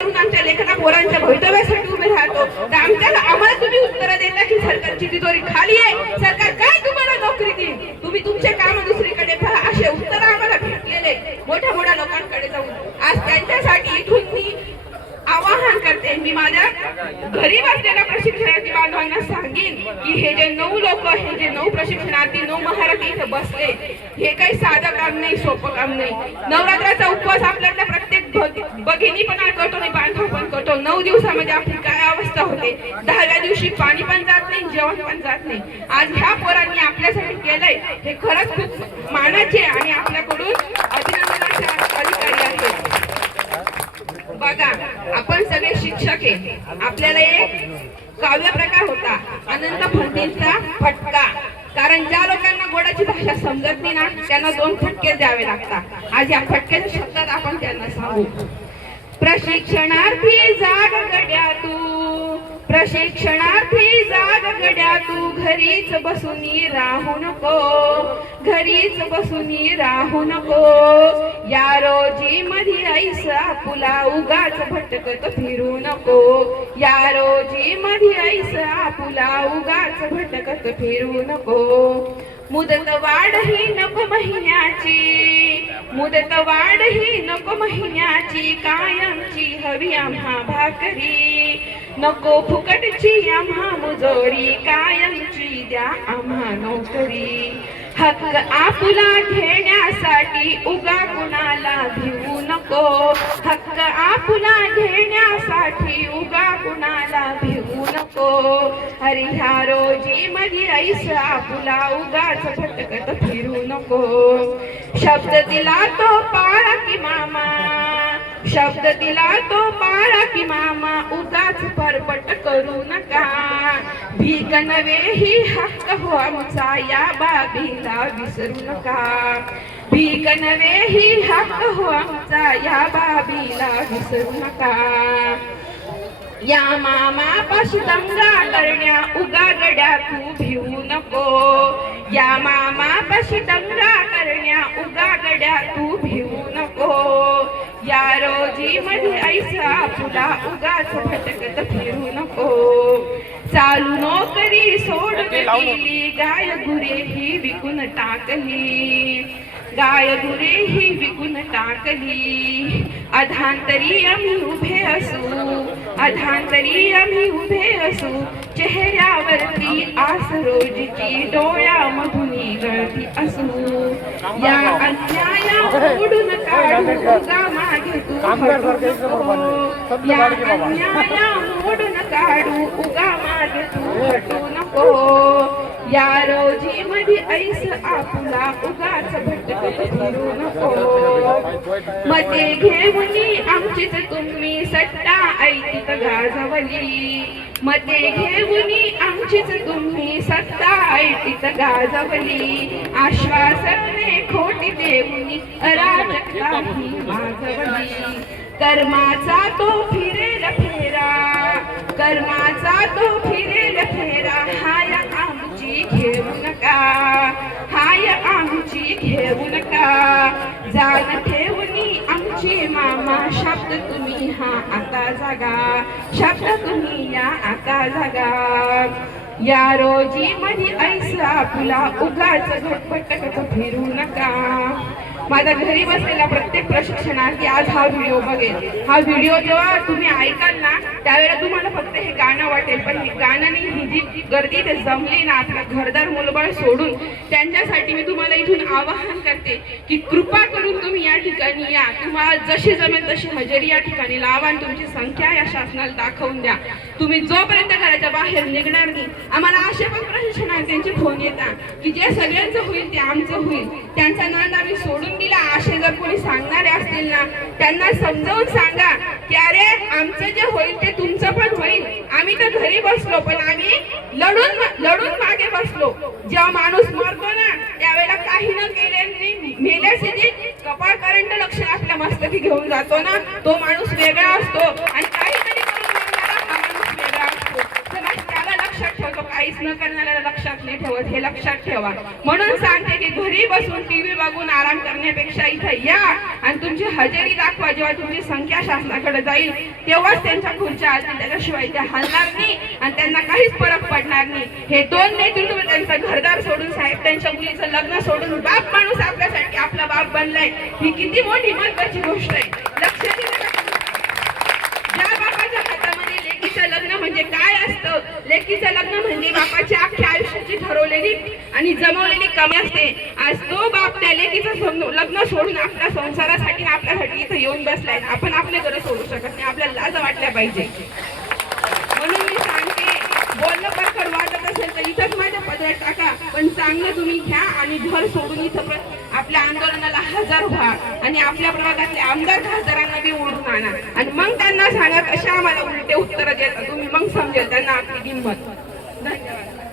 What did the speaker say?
आमच्या लेखना पोरांच्या भवितव्यासाठी उभे राहतो, तर आम्हाला तुम्ही उत्तर देता की सरकारची तिजोरी खाली आहे, सरकार काय तुम्हाला नोकरी देईल, तुम्ही तुमचे काम दुसरीकडे पहा, असे उत्तर आम्हाला भेटलेले मोठ्या मोठ्या लोकांकडे जाऊन. आज त्यांच्यासाठी इथून मी आवाहन करते, मी माझ्या घरी बसलेल्या प्रशिक्षणार्थी बांधवांना सांगेन की हे जे 9 लोक, हे जे 9 प्रशिक्षणार्थी 9 महारथी इथे बसले, हे काही साधं काम नाही, सोपं काम नाही. नवरात्राचा उपवास आपल्याला प्रत्येक भगिनी पण करतो आणि बांधव पण करतो. 9 दिवसामध्ये आपली काय अवस्था होते, 10व्या दिवशी पाणी पण जात नाही, जेवण पण जात नाही. आज ह्या पोरांनी आपल्यासाठी केलंय, हे खरंच खूप मानाचे आणि आपल्याकडून अभिनंदनाचे अधिकारी आहेत. बघा, आपण सगळे शिक्षक आहे. आपल्याला एक काव्य प्रकार होता अनंत फंदींचा फटका, कारण ज्या लोकांना गोडाची भाषा समजत नाही ना, त्यांना 2 फटके द्यावे लागतात. आज या फटक्याच्या शब्दात आपण त्यांना सांगू. प्रशिक्षणार्थी जाग गड्या तू, प्रशिक्षणार्थी जाग गड्या तू, घरीच बसून राहू नको, घरीच बसून राहू नको. या रोजी मध्ये ऐस आपुला उगाच भटकत फिरू नको, या रोजी मध्ये ऐस आपुला उगाच भटकत फिरू नको. मुदत वाढ ही नको महिन्याची, मुदत वाढ ही नको महिन्याची, कायमची हवी आम्हा भाकरी, नको फुकटची आम्हा मुजोरी, कायमची द्या आम्हा नोकरी. हक्क आपुला घेण्यासाठी उगा कुणाला भिवू नको, हक्क आपुला घेण्यासाठी उगा कुणाला भिवू नको. अरे ह्या रोजी मध्ये ऐस आपुला उगाच भटकत फिरू नको. शब्द दिला तो पाळा की मामा, शब्द दिला तो पाळा की मामा, उगाच परपट करू नका. भीक नव्हे ही हक्क हो आमचा, या बाबीला विसरू नका. भीक नव्हे ही हक्क हो आमचा, या बाबीला विसरू नका. या मामापाशी दंगा करण्या उगा गड्या तू भिवू नको, या मामापाशी दंगा करण्या उगा गड्या तू भिवू नको. या रोजी मध्ये ऐसा फुला उगाच भटकत फिरू नको. चालू नोकरी सोडून गेली, गाय गुरे ही विकून टाकली, गाय गुरे ही विकून टाकली. अधांतरी आम्ही उभे असू, अधांतरी आम्ही उभे असू, चेहऱ्यावरती आस रोजची, डोळ्यामधून गळती असू. या अन्यायामोडून काढू उगा मागे तू हटू नको, या अन्यायामोडून काढू उगा मागे तू हटू नको. या रोजी मध्ये ऐस आपुला उगाच भटकत फिरू नको. मते घेऊन आमचीच तुम्ही सट्टा ऐतीत गाजवली, मते घेऊन आमचीच तुम्ही सत्ता ऐतीत गाजवली. आश्वासने खोटी देऊन अराजकता ही माजवली. कर्माचा तो फिरेल फेरा, कर्माचा तो फिरेल फेरा, हाय आमची घेऊ नका, हाय आमची घेऊ नका. जाण ठेवणी आमची मामा, शब्द तुम्ही हा आता जागा, शब्द तुम्ही या आता जागा. या रोजी मध्ये ऐसा आपला उगाच भटकत फिरू नका. माझ्या घरी बसलेला प्रत्येक प्रशिक्षणार्थी आज हा व्हिडिओ बघेल. हा व्हिडिओ जेव्हा तुम्ही ऐकाल ना, त्यावेळेला तुम्हाला फक्त हे गाणं वाटेल, पण हे गाणं नाही, ही जी गर्दी ते जमली ना आपलं घरदार मुलबाळ सोडून, त्यांच्यासाठी मी तुम्हाला इथून आवाहन करते की कृपा करून तुम्ही या ठिकाणी या. तुम्हाला जशी जमेल तशी हजेरी या ठिकाणी लावा आणि तुमची संख्या या शासनाला दाखवून द्या. तुम्ही जोपर्यंत घराच्या बाहेर निघणार नाही, आम्हाला असे पण प्रशिक्षणार्थींचे फोन येतात की जे सगळ्यांचं होईल ते आमचं होईल, त्यांचा नाद आम्ही सोडून दिला. असे जर कोणी सांगणारे असतील ना, त्यांना समजावून सांगा की अरे आमचं जे होईल ते तुमचं पण होईल. आम्ही तर घरी बसलो, पण आम्ही लढून मागे बसलो. जेव्हा माणूस मरतो ना, त्यावेळेला काही न केल्याने मेल्याचे कपाळ करंट लक्ष आपल्या मस्तकी घेऊन जातो ना, तो माणूस वेगळा असतो आणि काहीतरी करून हा माणूस वेगळा असतो. त्याला लक्षात ठेवतो, काहीच न लग्न करणाऱ्याला लक्षात नाही ठेवत, हे लक्षात ठेवा. म्हणून सांगते की घरी बसून टीव्ही बघून आराम करण्यापेक्षा इथं या आणि तुमची हजेरी दाखवा. जेव्हा तुमची संख्या शासनाकडे जाईल तेव्हाच त्यांच्या खुर्च्या आतील, त्याच्याशिवाय त्या हलणार नाही आणि त्यांना काहीच फरक पडणार नाही. हे दोन नेतृत्व, त्यांचं घरदार सोडून, साहेब त्यांच्या मुलीचं लग्न सोडून बाप माणूस आपल्यासाठी आपला बाप बनलाय, ही किती मोठी महत्वाची गोष्ट आहे. लक्ष दिलं का? ज्या बापाच्या हातामध्ये लेकीचं लग्न म्हणजे काय असतं, लेकीचं लग्न म्हणजे बापाच्या अख्ख्या आयुष्याची ठरवलेली आणि जमवलेली कमी असते. आज तो बाप त्या लेकीचं लग्न सोडून आपल्या संसारासाठी आपल्यासाठी इथं येऊन बसलाय. आपण आपले घरं सोडू शकत नाही, आपल्याला लाज वाटल्या पाहिजे. म्हणून मी सांगते, बोलणं परखड वाटत असेल तर इथंच माझ्या पदरात टाका, पण चांगलं तुम्ही घ्या आणि घर सोडून इथं आपल्या आंदोलनाला हजर व्हा आणि आपल्या प्रभागातल्या आमदार खासदारांना बी ओढून आणा आणि मग त्यांना सांगा कशा आम्हाला उलटे उत्तर देतात तुम्ही, मग समजेल त्यांना आपली किंमत. धन्यवाद.